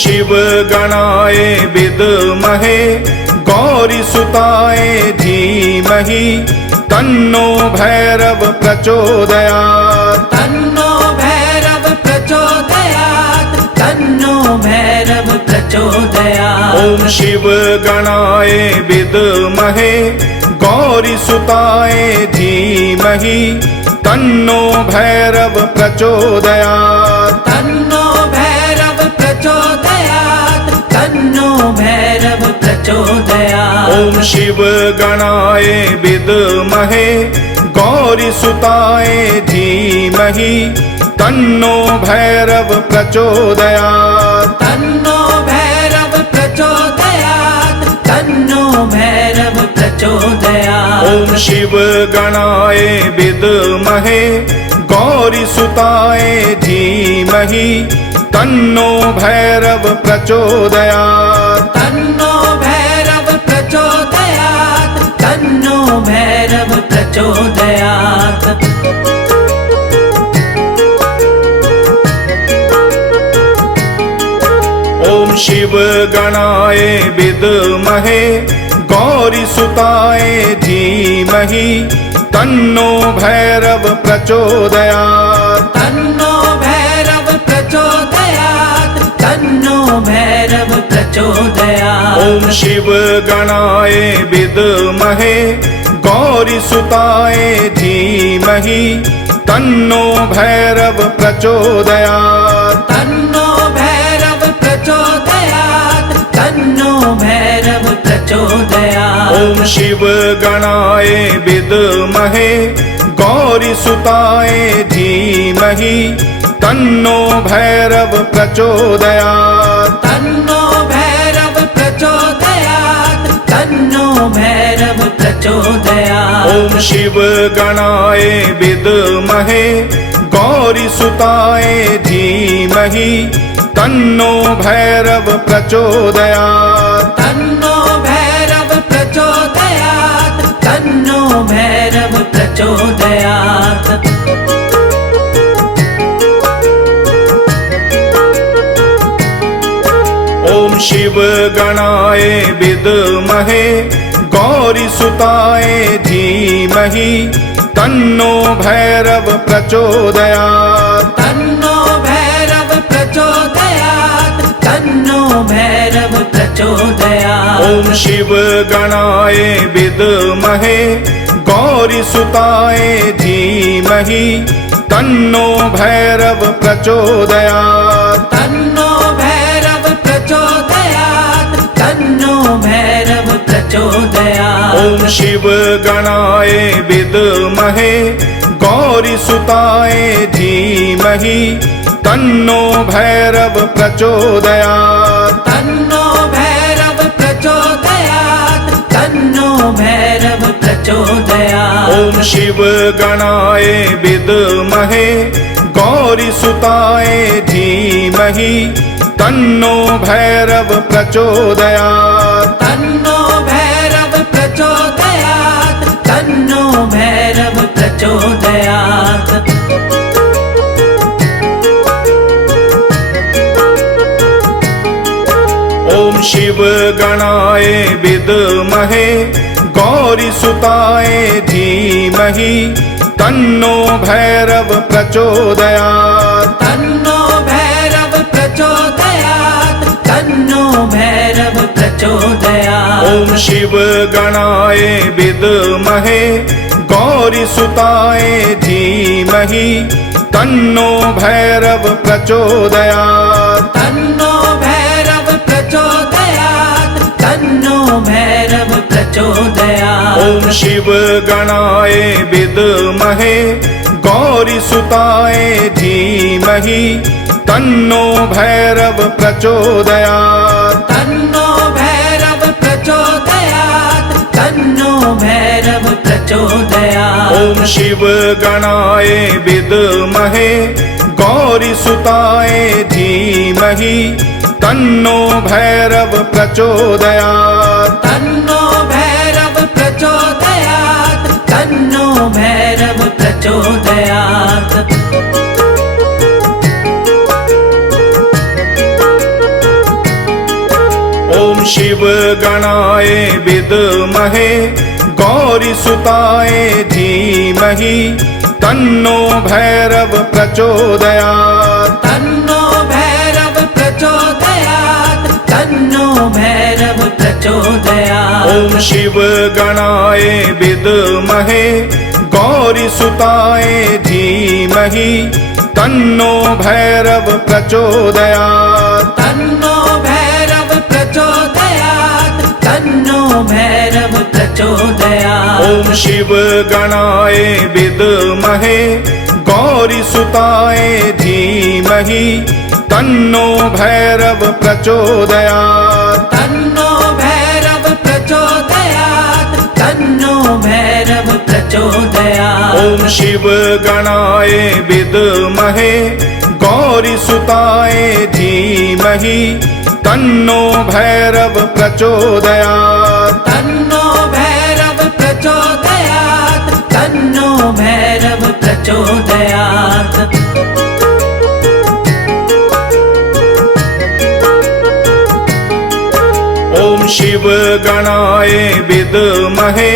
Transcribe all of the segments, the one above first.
शिव गणाय विद्महे गौरीसुताय धीमहि तन्नो भैरव प्रचोदयात्। तन्नो भैरव प्रचोदयात्। तन्नो भैरव प्रचोदयात्। ओम शिव गणाय विद्महे गौरीसुताय धीमहि तन्नो भैरव प्रचोदयात्। तन्नो भैरव प्रचोदयात्। तन्नो भैरव प्रचोदयात्। ओम शिव गणाय विद्महे गौरीसुताय धीमहि तन्नो भैरव प्रचोदयात्। तन्नो भैरव प्रचोदयात्। तन्नो भैरव प्रचोदयात्। ओम शिव गणाय विद्महे गौरीसुताय धीमहि तन्नो भैरव प्रचोदयात्। तन्नो भैरव प्रचोदयात्। तन्नो भैरव प्रचोदयात्। ओम शिव गणाय विद्महे गौरीसुताय धीमहि तन्नो भैरव प्रचोदयात्। तन्नो भैरव प्रचोदयात्। तन्नो भैरव प्रचोदयात्। ओम शिव गणाय विद्महे गौरीसुताय धीमहि तन्नो भैरव प्रचोदयात्। तन्नो भैरव प्रचोदयात्। तन्नो भैरव प्रचोदयात्। ओम शिव गणाय विद्महे गौरीसुताय धीमहि तन्नो भैरव प्रचोदयात्। तन्नो भैरव प्रचोदयात्। तन्नो भैरव प्रचोदयात्। ओम शिव गणाय विद्महे गौरीसुताय धीमहि तन्नो भैरव प्रचोदयात्। तन्नो भैरव प्रचोदयात्। तन्नो भैरव प्रचोदयात्। ओम शिव गणाय विद्महे गौरीसुताय धीमहि तन्नो भैरव प्रचोदयात्। तन्नो भैरव प्रचोदयात्। तन्नो भैरव प्रचोदयात्। ओम शिव गणाय विद्महे गौरीसुताय धीमहि तन्नो भैरव प्रचोदयात्। तन्नो भैरव प्रचोदयात्। तन्नो भैरव प्रचोदयात्। ओम शिव गणाय विद्महे गौरीसुताय धीमहि तन्नो भैरव प्रचोदयात्। तन्नो भैरव प्रचोदयात्। तन्नो भैरव प्रचोदयात्। ओम शिव गणाय विद्महे गौरीसुताय धीमहि तन्नो भैरव प्रचोदयात्। तन्नो भैरव प्रचोदयात्। तन्नो भैरव प्रचोदयात्। ओम शिव गणाय विद्महे गौरीसुताय धीमहि तन्नो भैरव प्रचोदयात्। तन्नो भैरव प्रचोदयात्। तन्नो भैरव प्रचोदयात्। ओम शिव गणाय विद्महे गौरीसुताय धीमहि तन्नो भैरव प्रचोदयात्। तन्नो भैरव प्रचोदयात्। तन्नो भैरव प्रचोदयात्। ओम शिव गणाय विद्महे गौरीसुताय धीमहि तन्नो भैरव प्रचोदयात्। तन्नो भैरव प्रचोदयात्। तन्नो भैरव प्रचोदयात्। ओम शिव गणाय विद्महे गौरीसुताय धीमहि तन्नो भैरव प्रचोदयात्। तन्नो भैरव प्रचोदयात्। तन्नो भैरव प्रचोदयात्। शिव गणाय विद्महे गौरीसुताय धीमहि तन्नो भैरव प्रचोदयात् तन्नो भैरव प्रचोदयात् तन्नो भैरव प्रचोदयात् ॐ शिव गणाय विद्महे गौरीसुताय धीमहि तन्नो भैरव प्रचोदयात् तन्नो भैरव प्रचोदयात् तन्नो भैरव प्रचोदयात् ॐ शिव गणाय विद्महे गौरीसुताय धीमहि तन्नो भैरव प्रचोदयात् तन्नो भैरव प्रचोदयात् तन्नो भैरव प्रचोदयात् ॐ शिव गणाय विद्महे गौरीसुताय धीमहि तन्नो भैरव प्रचोदयात् तन्नो भैरव प्रचोदयात् तन्नो भैरव प्रचोदयात् ॐ शिव गणाय विद्महे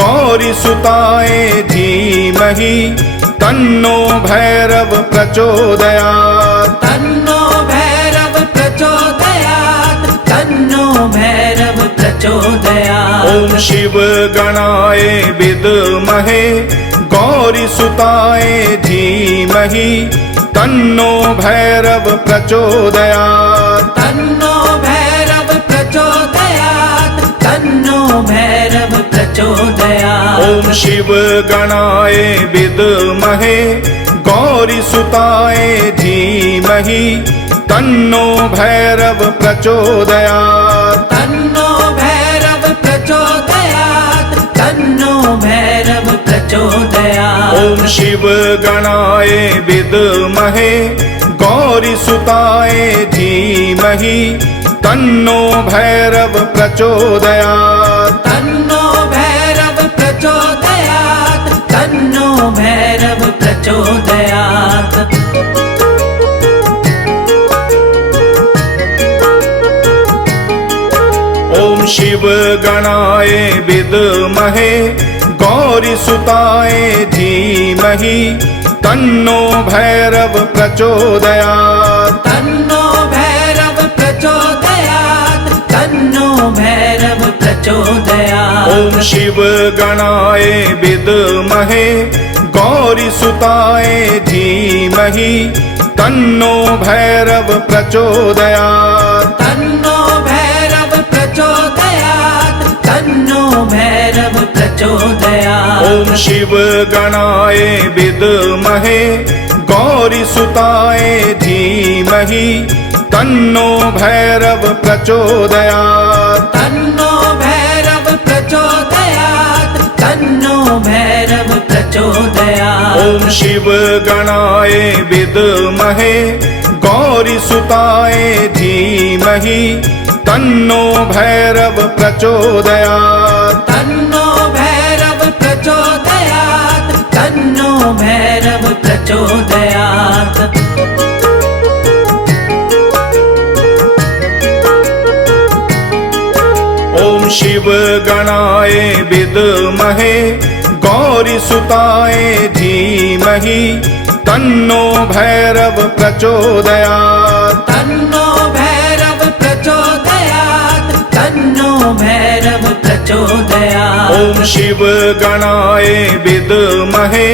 गौरीसुताय धीमहि तन्नो भैरव प्रचोदयात् तन्नो भैरव प्रचोदयात् तन्नो भैरव प्रचोदयात् ॐ शिव गणाय विद्महे गौरीसुताय धीमहि तन्नो भैरव प्रचोदयात् तन्नो भैरव प्रचोदयात् तन्नो भैरव प्रचोदयात् ॐ शिव गणाय विद्महे गौरीसुताय धीमहि तन्नो भैरव प्रचोदयात् तन्नो भैरव प्रचोदयात् तन्नो भैरव प्रचोदयात् ॐ शिव गणाय विद्महे गौरीसुताय धीमहि तन्नो भैरव प्रचोदयात् तन्नो भैरव प्रचोदयात् तन्नो भैरव प्रचोदयात् ॐ शिव गणाय विद्महे गौरीसुताय धीमहि तन्नो भैरव प्रचोदयात् तन्नो भैरव प्रचोदयात् तन्नो भैरव प्रचोदयात् ॐ शिव गणाय विद्महे गौरीसुताय धीमहि तन्नो भैरव प्रचोदयात् तन्नो भैरव प्रचोदयात् तन्नो भैरव प्रचोदयात् ॐ शिव गणाय विद्महे गौरीसुताय धीमहि तन्नो भैरव प्रचोदयात् तन्नो भैरव प्रचोदयात् तन्नो भैरव प्रचोदयात् ॐ शिव गणाय विद्महे गौरीसुताय धीमहि तन्नो भैरव प्रचोदयात् तन्नो भैरव प्रचोदयात् तन्नो भैरव प्रचोदयात् ॐ शिव गणाय विद्महे गौरीसुताय धीमहि तन्नो भैरव प्रचोदयात् तन्नो भैरव प्रचोदयात् तन्नो भैरव प्रचोदयात् ॐ शिव गणाय विद्महे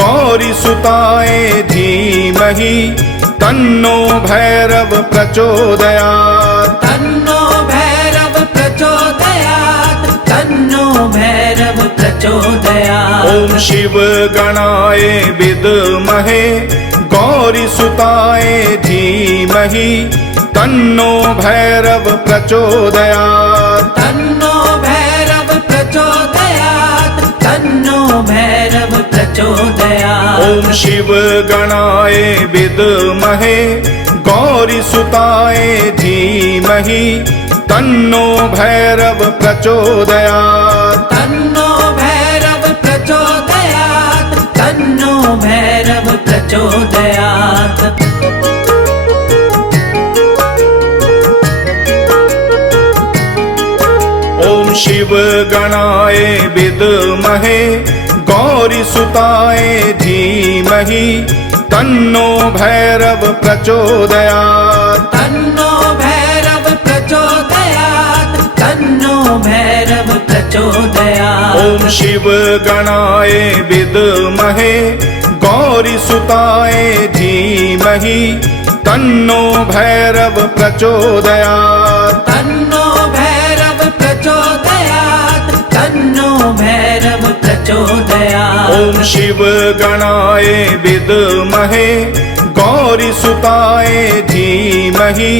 गौरीसुताय धीमहि तन्नो भैरव प्रचोदयात् तन्नो भैरव प्रचोदयात् तन्नो भैरव प्रचोदयात् ॐ शिव गणाय विद्महे गौरीसुताय धीमहि तन्नो भैरव प्रचोदयात् तन्नो भैरव प्रचोदयात् तन्नो भैरव प्रचोदयात् ॐ शिव गणाय विद्महे गौरीसुताय धीमहि तन्नो भैरव प्रचोदयात् तन्नो भैरव प्रचोदयात् तन्नो भैरव प्रचोदयात् ॐ गणाय विद्महे गौरीसुताय धीमहि तन्नो भैरव प्रचोदयात् तन्नो भैरव प्रचोदयात् तन्नो भैरव प्रचोदयात् ॐ शिव गणाय विद्महे गौरीसुताय धीमहि तन्नो भैरव प्रचोदयात् तन्नो भैरव प्रचोदयात् तन्नो भैरव प्रचोदयात् ॐ शिव गणाय विद्महे गौरीसुताय धीमहि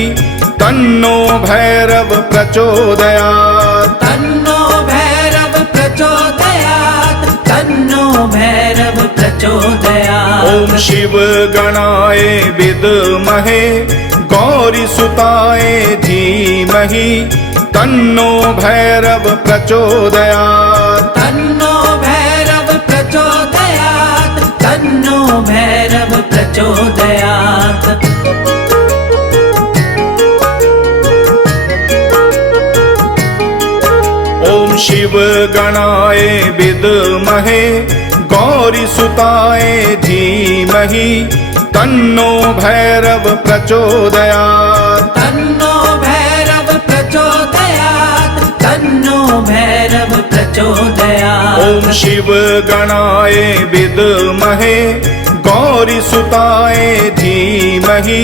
तन्नो भैरव प्रचोदयात् तन्नो भैरव प्रचोदयात् तन्नो भैरव प्रचोदयात् ॐ शिव गणाय विद्महे गौरीसुताय धीमहि तन्नो भैरव प्रचोदयात् तन्नो भैरव प्रचोदयात् तन्नो भैरव प्रचोदयात् ॐ शिव गणाय विद्महे गौरीसुताय धीमहि तन्नो भैरव प्रचोदयात् तन्नो भैरव प्रचोदयात् तन्नो भैरव प्रचोदयात् ॐ शिव गणाय विद्महे गौरीसुताय धीमहि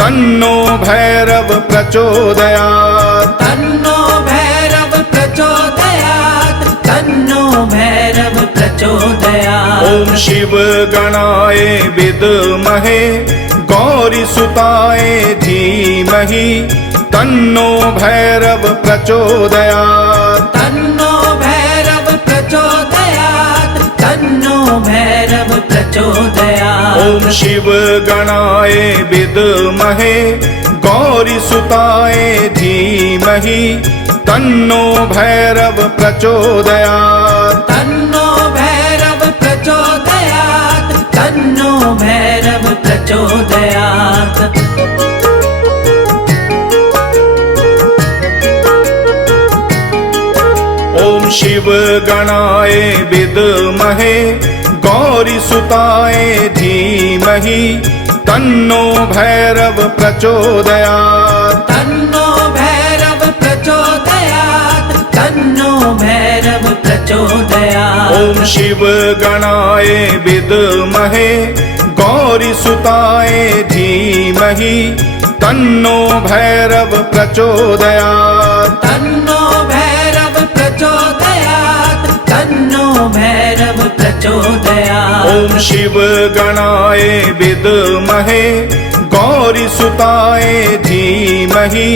तन्नो भैरव प्रचोदयात् तन्नो भैरव प्रचोदयात् तन्नो भैरव प्रचोदयात् ॐ शिव गणाय विद्महे गौरीसुताय धीमहि तन्नो भैरव प्रचोदयात् तन्नो भैरव प्रचोदयात् तन्नो भैरव प्रचोदयात् ॐ शिव गणाय विद्महे गौरीसुताय धीमहि तन्नो भैरव प्रचोदयात् तन्नो भैरव प्रचोदयात् तन्नो भैरव प्रचोदयात् ॐ शिव गणाय विद्महे गौरीसुताय धीमहि तन्नो भैरव प्रचोदयात् तन्नो भैरव प्रचोदयात् तन्नो भैरव प्रचोदयात् ॐ शिव गणाय विद्महे गौरीसुताय धीमहि तन्नो भैरव प्रचोदयात् तन्नो भैरव प्रचोदयात् तन्नो भैरव प्रचोदयात् ॐ शिव गणाय विद्महे गौरीसुताय धीमहि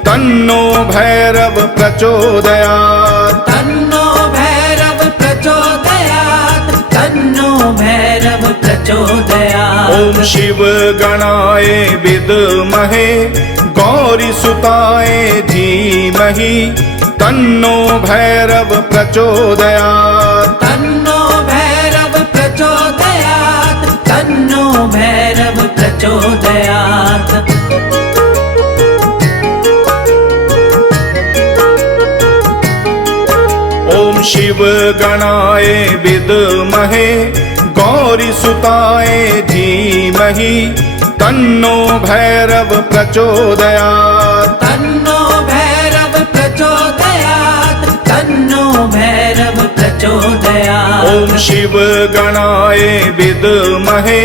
तन्नो भैरव प्रचोदयात् तन्नो भैरव प्रचोदयात् तन्नो भैरव प्रचोदयात् ॐ शिव गणाय विद्महे गौरीसुताय धीमहि तन्नो भैरव प्रचोदयात् तन्नो भैरव प्रचोदयात् तन्नो भैरव प्रचोदयात् ॐ शिव गणाय विद्महे गौरीसुताय धीमहि तन्नो भैरव प्रचोदयात् तन्नो भैरव प्रचोदयात् तन्नो भैरव प्रचोदयात् ॐ शिव गणाय विद्महे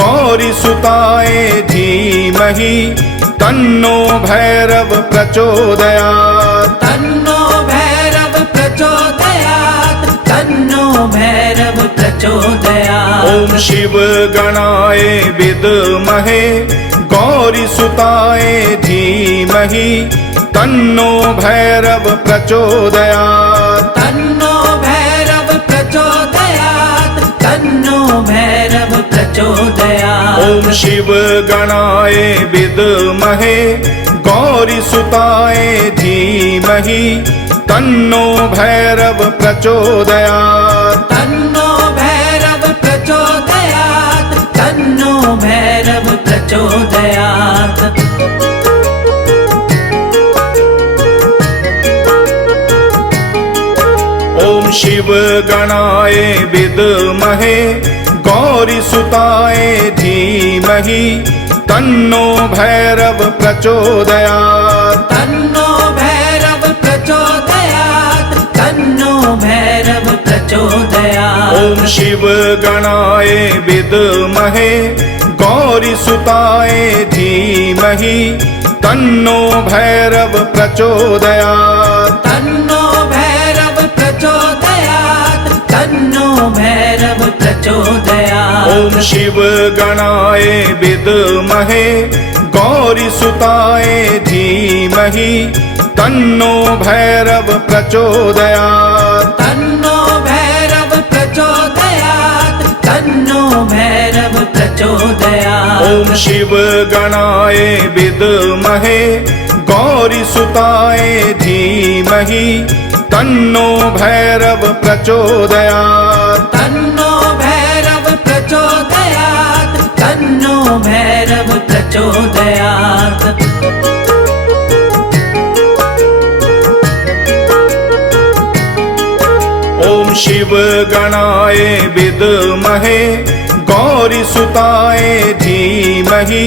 गौरीसुताय धीमहि तन्नो भैरव प्रचोदयात् तन्नो भैरव प्रचोदयात् तन्नो भैरव प्रचोदयात् ॐ शिव गणाय विद्महे गौरीसुताय धीमहि तन्नो भैरव प्रचोदयात् तन्नो भैरव प्रचोदयात् तन्नो भैरव प्रचोदयात् ॐ शिव गणाय विद्महे गौरीसुताय धीमहि तन्नो भैरव प्रचोदयात् तन्नो भैरव प्रचोदयात् तन्नो भैरव प्रचोदयात् ॐ शिव गणाय विद्महे गौरीसुताय धीमहि तन्नो भैरव प्रचोदयात् तन्नो भैरव प्रचोदयात् तन्नो भैरव प्रचोदयात् ॐ शिव गणाय विद्महे गौरीसुताय धीमहि तन्नो भैरव प्रचोदयात् तन्नो भैरव प्रचोदयात् तन्नो भैरव प्रचोदयात् ॐ शिव गणाय विद्महे गौरीसुताय धीमहि तन्नो भैरव प्रचोदयात् तन्नो भैरव प्रचोदयात् तन्नो भैरव प्रचोदयात् ॐ शिव गणाय विद्महे गौरीसुताय धीमहि तन्नो भैरव प्रचोदयात् तन्नो भैरव प्रचोदयात् तन्नो भैरव प्रचोदयात् ॐ शिव गणाय विद्महे गौरीसुताय धीमहि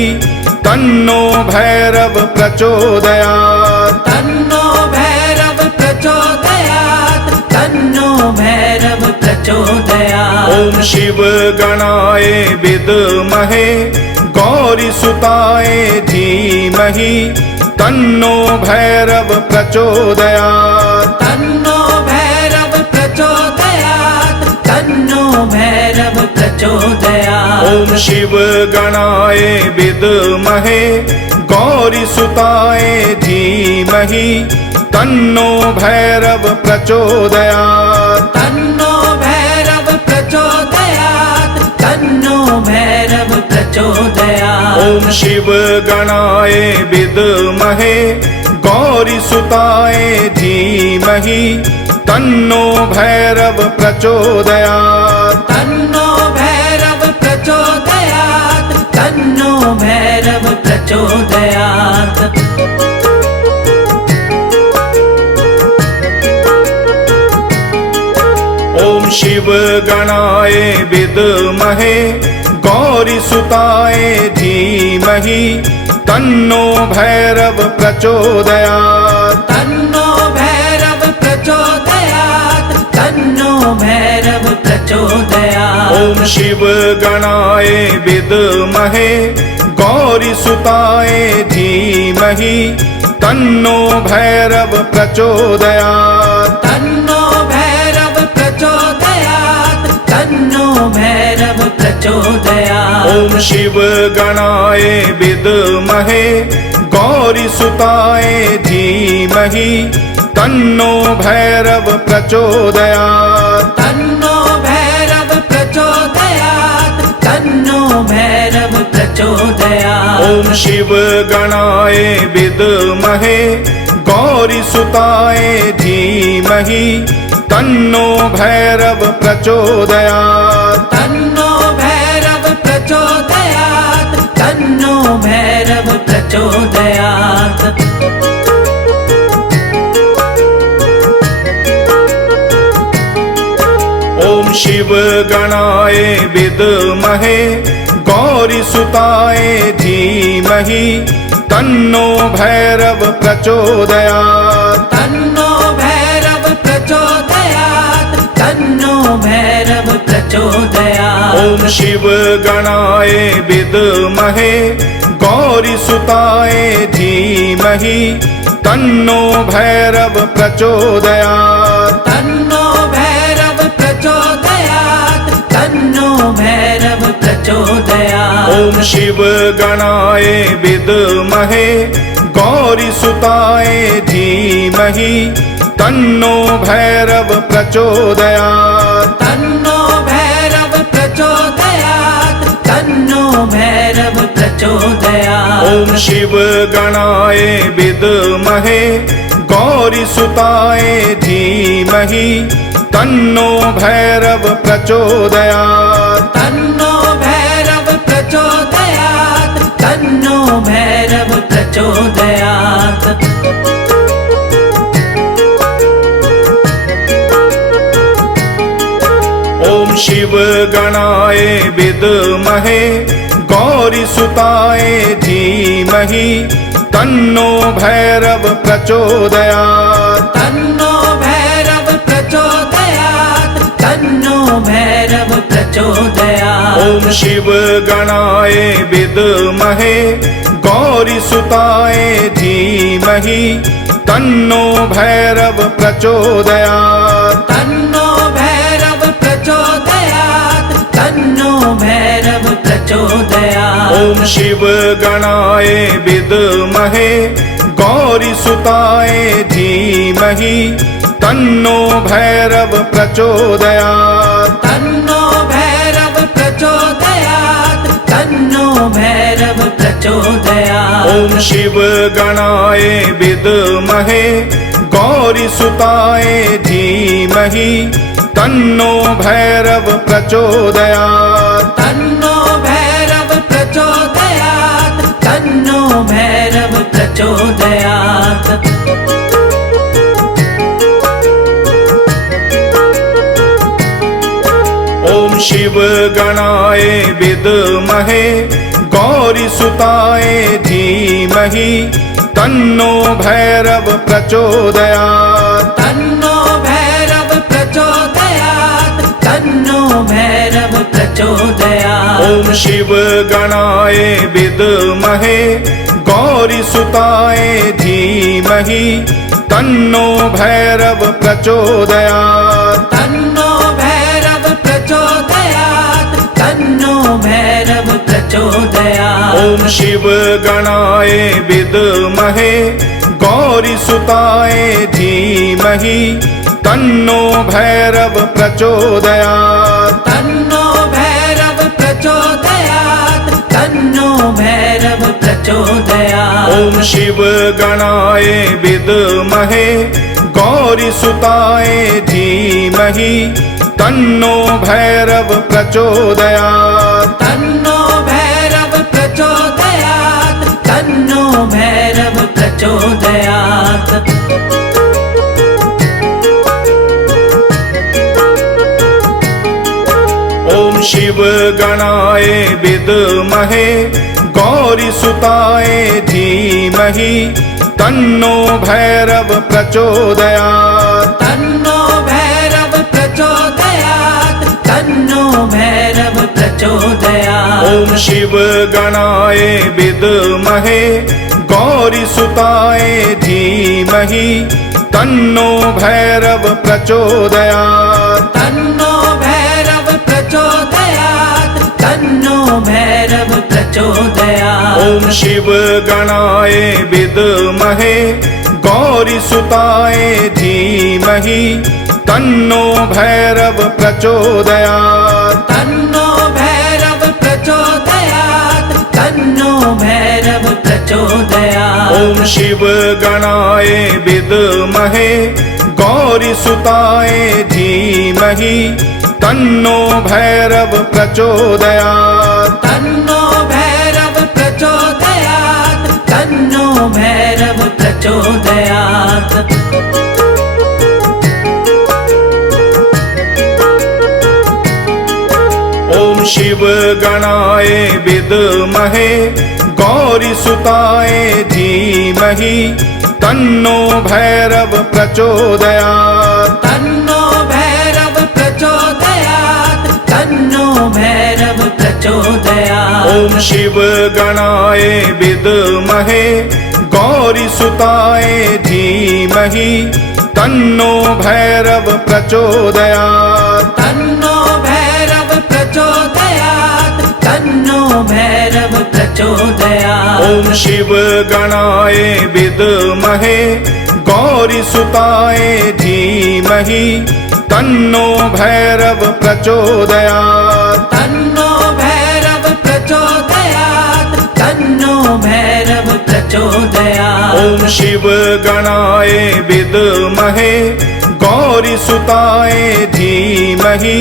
तन्नो भैरव प्रचोदयात् तन्नो भैरव प्रचोदयात् तन्नो भैरव प्रचोदयात् ॐ शिव गणाय विद्महे गौरीसुताय धीमहि तन्नो भैरव प्रचोदयात् तन्नो भैरव प्रचोदयात् तन्नो भैरव प्रचोदयात् ॐ शिव गणाय विद्महे गौरीसुताय धीमहि तन्नो भैरव प्रचोदयात् तन्नो भैरव प्रचोदयात् तन्नो भैरव प्रचोदयात् ॐ शिव गणाय विद्महे गौरीसुताय धीमहि तन्नो भैरव प्रचोदयात् तन्नो भैरव प्रचोदयात् तन्नो भैरव प्रचोदयात् ॐ शिव गणाय विद्महे गौरीसुताय धीमहि तन्नो भैरव प्रचोदयात् तन्नो भैरव प्रचोदयात् तन्नो भैरव प्रचोदयात् ॐ शिव गणाय विद्महे गौरीसुताय धीमहि तन्नो भैरव प्रचोदयात् तन्नो भैरव प्रचोदयात् तन्नो भैरव प्रचोदयात् ॐ शिव गणाय विद्महे गौरीसुताय धीमहि तन्नो भैरव प्रचोदयात् तन्नो भैरव प्रचोदयात् तन्नो भैरव प्रचोदयात् ॐ शिव गणाय विद्महे गौरीसुताय धीमहि तन्नो भैरव प्रचोदयात् तन्नो भैरव प्रचोदयात् तन्नो भैरव प्रचोदयात् ॐ शिव गणाय विद्महे गौरीसुताय धीमहि तन्नो भैरव प्रचोदयात् तन्नो भैरव प्रचोदयात् तन्नो भैरव प्रचोदयात् ॐ शिव गणाय विद्महे गौरीसुताय धीमहि तन्नो भैरव प्रचोदयात् तन्नो भैरव प्रचोदयात् तन्नो भैरव प्रचोदयात् ॐ शिव गणाय विद्महे गौरीसुताय धीमहि तन्नो भैरव प्रचोदयात् तन्नो भैरव प्रचोदयात् तन्नो भैरव प्रचोदयात् ॐ शिव गणाय विद्महे गौरीसुताय धीमहि तन्नो भैरव प्रचोदयात् तन्नो भैरव प्रचोदयात् तन्नो भैरव प्रचोदयात् ॐ शिव गणाय विद्महे गौरीसुताय धीमहि तन्नो भैरव प्रचोदयात् तन्नो भैरव प्रचोदयात् तन्नो भैरव प्रचोदयात् ॐ शिव गणाय विद्महे गौरीसुताय धीमहि तन्नो भैरव प्रचोदयात् तन्नो भैरव प्रचोदयात् तन्नो भैरव प्रचोदयात् ॐ शिव गणाय विद्महे गौरीसुताय धीमहि तन्नो भैरव प्रचोदयात् तन्नो भैरव प्रचोदयात् तन्नो भैरव प्रचोदयात् ॐ शिव गणाय विद्महे गौरीसुताय धीमहि तन्नो भैरव प्रचोदयात् तन्नो भैरव प्रचोदयात् तन्नो भैरव प्रचोदयात् ॐ शिव गणाय विद्महे गौरीसुताय धीमहि तन्नो भैरव प्रचोदयात् तन्नो भैरव प्रचोदयात् तन्नो भैरव प्रचोदयात् ॐ शिव गणाय विद्महे गौरीसुताय धीमहि तन्नो भैरव प्रचोदयात् तन्नो भैरव प्रचोदयात् तन्नो भैरव प्रचोदयात् ॐ शिव गणाय विद्महे गौरीसुताय धीमहि तन्नो भैरव प्रचोदयात् तन्नो भैरव प्रचोदयात् तन्नो भैरव प्रचोदयात् ॐ शिव गणाय विद्महे गौरीसुताय धीमहि तन्नो भैरव प्रचोदयात् तन्नो भैरव प्रचोदयात् तन्नो भैरव प्रचोदयात् ॐ शिव गणाय विद्महे गौरीसुताय धीमहि तन्नो भैरव प्रचोदयात् तन्नो भैरव प्रचोदयात् तन्नो भैरव प्रचोदयात् ॐ शिव गणाय विद्महे गौरीसुताय धीमहि तन्नो भैरव प्रचोदयात् तन्नो भैरव प्रचोदयात् तन्नो भैरव प्रचोदयात् ॐ शिव गणाय विद्महे गौरीसुताय धीमहि तन्नो भैरव प्रचोदयात् तन्नो भैरव प्रचोदयात् तन्नो भैरव प्रचोदयात् ॐ शिव गणाय विद्महे गौरीसुताय धीमहि तन्नो भैरव प्रचोदयात् तन्नो भैरव प्रचोदयात् तन्नो भैरव प्रचोदयात् ॐ शिव गणाय विद्महे गौरीसुताय धीमहि तन्नो भैरव प्रचोदयात् तन्नो भैरव प्रचोदयात् तन्नो भैरव प्रचोदयात् ॐ शिव गणाय विद्महे गौरीसुताय धीमहि तन्नो भैरव प्रचोदयात् तन्नो भैरव प्रचोदयात् तन्नो भैरव प्रचोदयात् ॐ शिव गणाय विद्महे गौरीसुताय धीमहि तन्नो भैरव प्रचोदयात् तन्नो भैरव प्रचोदयात् तन्नो भैरव प्रचोदयात् ॐ शिव गणाय विद्महे गौरीसुताय धीमहि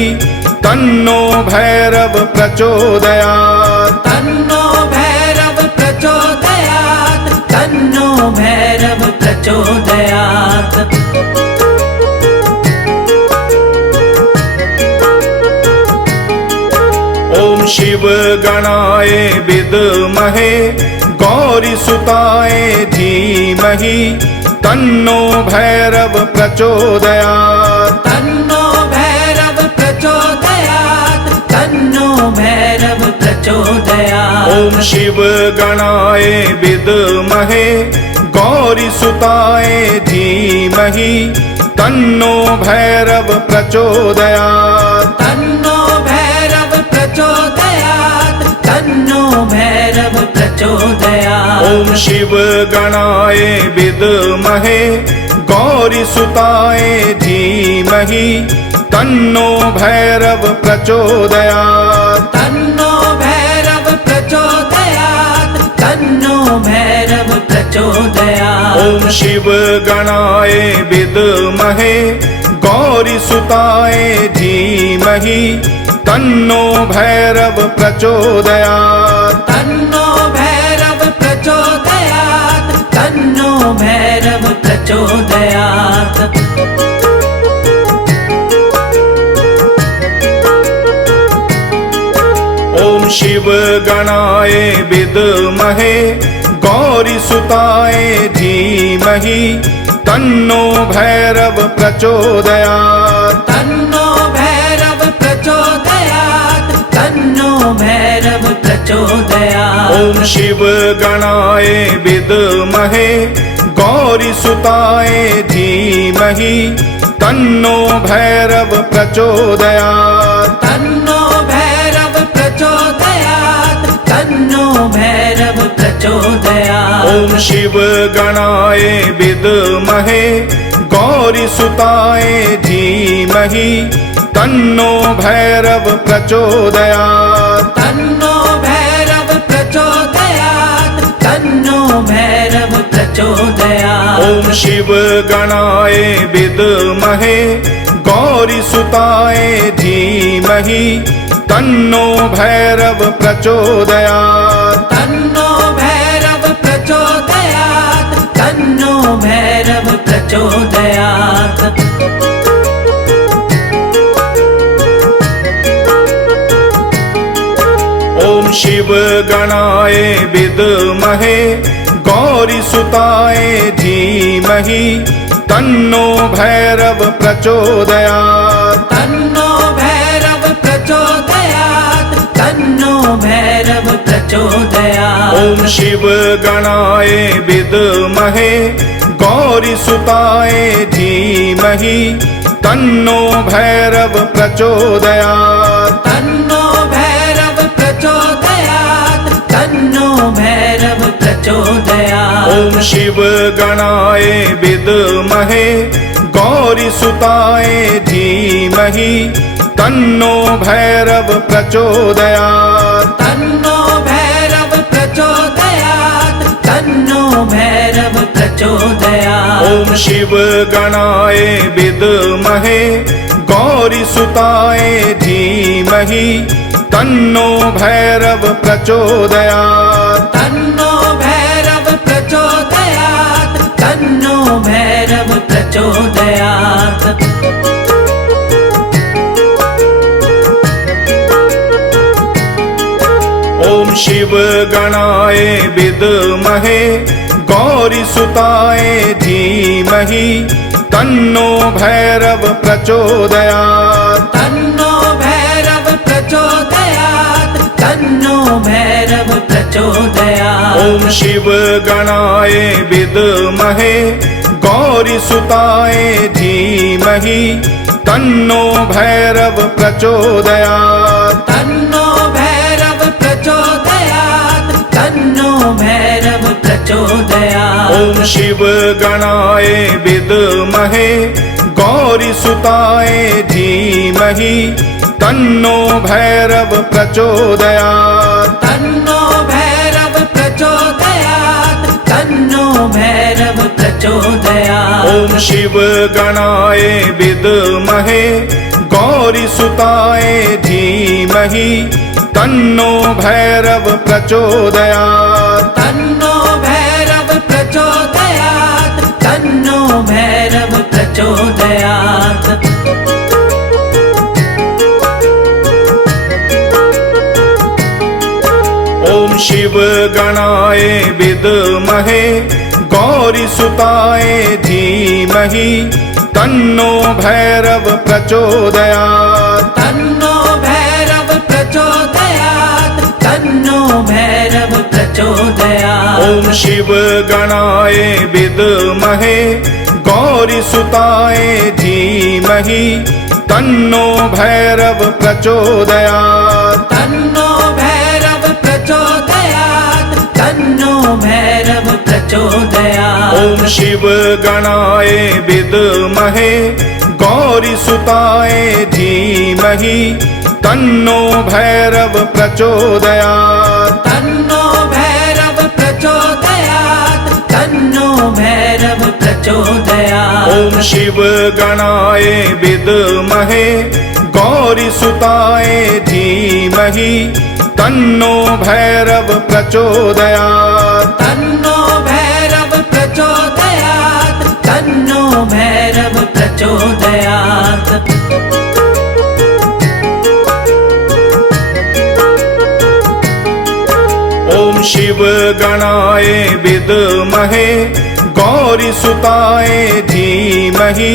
तन्नो भैरव प्रचोदयात् तन्नो भैरव प्रचोदयात् तन्नो भैरव प्रचोदयात् शिव गणाय विद्महे गौरीसुताय धीमहि तन्नो भैरव प्रचोदयात् तन्नो भैरव प्रचोदयात् तन्नो भैरव प्रचोदयात् ॐ शिव गणाय विद्महे गौरीसुताय धीमहि तन्नो भैरव प्रचोदयात् तन्नो भैरव प्रचोदयात् तन्नो भैरव प्रचोदयात् ॐ शिव गणाय विद्महे गौरीसुताय धीमहि तन्नो भैरव प्रचोदयात् तन्नो भैरव प्रचोदयात् तन्नो भैरव प्रचोदयात् ॐ शिव गणाय विद्महे गौरीसुताय धीमहि तन्नो भैरव प्रचोदयात् तन्नो भैरव प्रचोदयात् तन्नो भैरव प्रचोदयात् ॐ शिव गणाय विद्महे गौरीसुताय धीमहि तन्नो भैरव प्रचोदयात् तन्नो भैरव प्रचोदयात् तन्नो भैरव प्रचोदयात् ॐ शिव गणाय विद्महे गौरीसुताय धीमहि तन्नो भैरव प्रचोदयात् तन्नो भैरव प्रचोदयात् तन्नो भैरव प्रचोदयात् ॐ शिव गणाय विद्महे गौरीसुताय धीमहि तन्नो भैरव प्रचोदयात् तन्नो भैरव प्रचोदयात् तन्नो भैरव प्रचोदयात् ॐ शिव गणाय विद्महे गौरीसुताय धीमहि तन्नो भैरव प्रचोदयात् तन्नो भैरव प्रचोदयात् तन्नो भैरव प्रचोदयात् ॐ शिव गणाय विद्महे गौरीसुताय धीमहि तन्नो भैरव प्रचोदयात् तन्नो भैरव प्रचोदयात् तन्नो भैरव प्रचोदयात् ॐ शिव गणाय विद्महे गौरीसुताय धीमहि तन्नो भैरव प्रचोदयात् तन्नो भैरव प्रचोदयात् तन्नो भैरव प्रचोदयात् ॐ शिव गणाय विद्महे गौरीसुताय धीमहि तन्नो भैरव प्रचोदयात् तन्नो भैरव प्रचोदयात् तन्नो भैरव प्रचोदयात् ॐ शिव गणाय विद्महे गौरीसुताय धीमहि तन्नो भैरव प्रचोदयात् तन्नो भैरव प्रचोदयात् तन्नो भैरव प्रचोदयात् ॐ शिव गणाय विद्महे गौरीसुताय धीमहि तन्नो भैरव प्रचोदयात् तन्नो भैरव प्रचोदयात् तन्नो भैरव प्रचोदयात् ॐ शिव गणाय विद्महे गौरीसुताय धीमहि तन्नो भैरव प्रचोदयात् तन्नो भैरव प्रचोदयात् तन्नो भैरव प्रचोदयात् ॐ शिव गणाय विद्महे गौरीसुताय धीमहि तन्नो भैरव प्रचोदयात् तन्नो भैरव प्रचोदयात् तन्नो भैरव प्रचोदयात् ॐ शिव गणाय विद्महे गौरीसुताय धीमहि तन्नो भैरव प्रचोदयात् तन्नो भैरव प्रचोदयात् तन्नो भैरव प्रचोदयात् शिव गणाय विद्महे गौरीसुताय धीमहि तन्नो भैरव प्रचोदयात् तन्नो भैरव प्रचोदयात् तन्नो भैरव प्रचोदयात् ॐ शिव गणाय विद्महे गौरीसुताय धीमहि तन्नो भैरव प्रचोदयात् तन्नो भैरव प्रचोदयात् तन्नो भैरव प्रचोदयात् ॐ शिव गणाय विद्महे गौरीसुताय धीमहि तन्नो भैरव प्रचोदयात् तन्नो भैरव प्रचोदयात् तन्नो भैरव प्रचोदयात् ॐ शिव गणाय विद्महे गौरीसुताय धीमहि तन्नो भैरव प्रचोदयात् तन्नो भैरव प्रचोदयात् तन्नो भैरव प्रचोदयात् ॐ शिव गणाय विद्महे गौरीसुताय धीमहि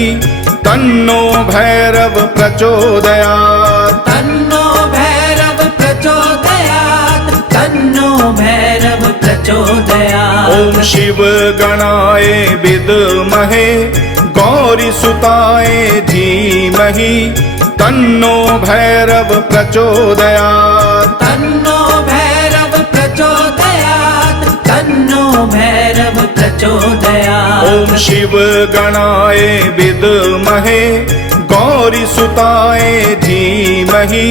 तन्नो भैरव प्रचोदयात् तन्नो भैरव प्रचोदयात् तन्नो भैरव प्रचोदयात् ॐ शिव गणाय विद्महे गौरीसुताय धीमहि तन्नो भैरव प्रचोदयात् तन्नो भैरव प्रचोदयात् तन्नो भैरव प्रचोदयात् ॐ शिव गणाय विद्महे गौरीसुताय धीमहि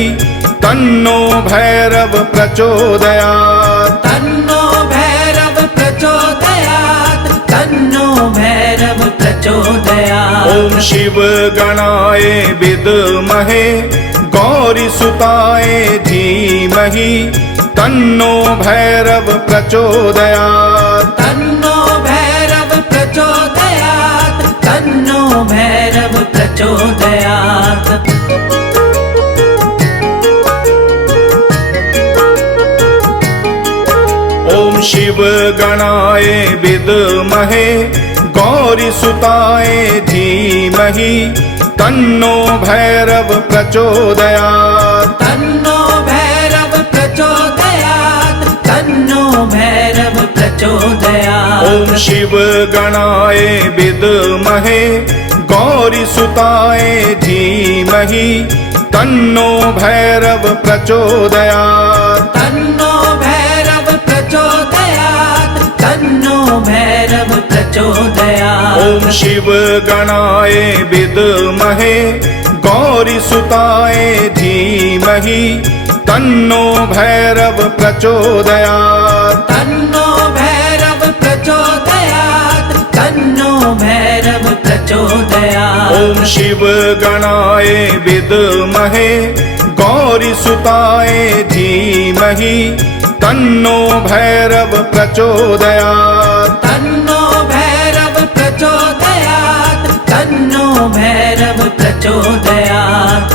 तन्नो भैरव प्रचोदयात् तन्नो भैरव प्रचोदयात् तन्नो भैरव प्रचोदयात् ॐ शिव गणाय विद्महे गौरीसुताय धीमहि तन्नो भैरव प्रचोदयात् तन्नो भैरव प्रचोदयात् तन्नो भैरव प्रचोदयात् ॐ शिव गणाय विद्महे गौरीसुताय धीमहि तन्नो भैरव प्रचोदयात् तन्नो भैरव प्रचोदयात् तन्नो भैरव प्रचोदयात् ॐ शिव गणाय विद्महे गौरीसुताय धीमहि तन्नो भैरव प्रचोदयात् तन्नो भैरव प्रचोदयात् तन्नो भैरव प्रचोदयात् ॐ शिव गणाय विद्महे गौरीसुताय धीमहि तन्नो भैरव प्रचोदयात् तन्नो भैरव प्रचोदयात् तन्नो भैरव प्रचोदयात् ॐ शिव गणाय विद्महे गौरीसुताय धीमहि तन्नो भैरव प्रचोदयात् तन्नो भैरव प्रचोदयात् तन्नो भैरव प्रचोदयात्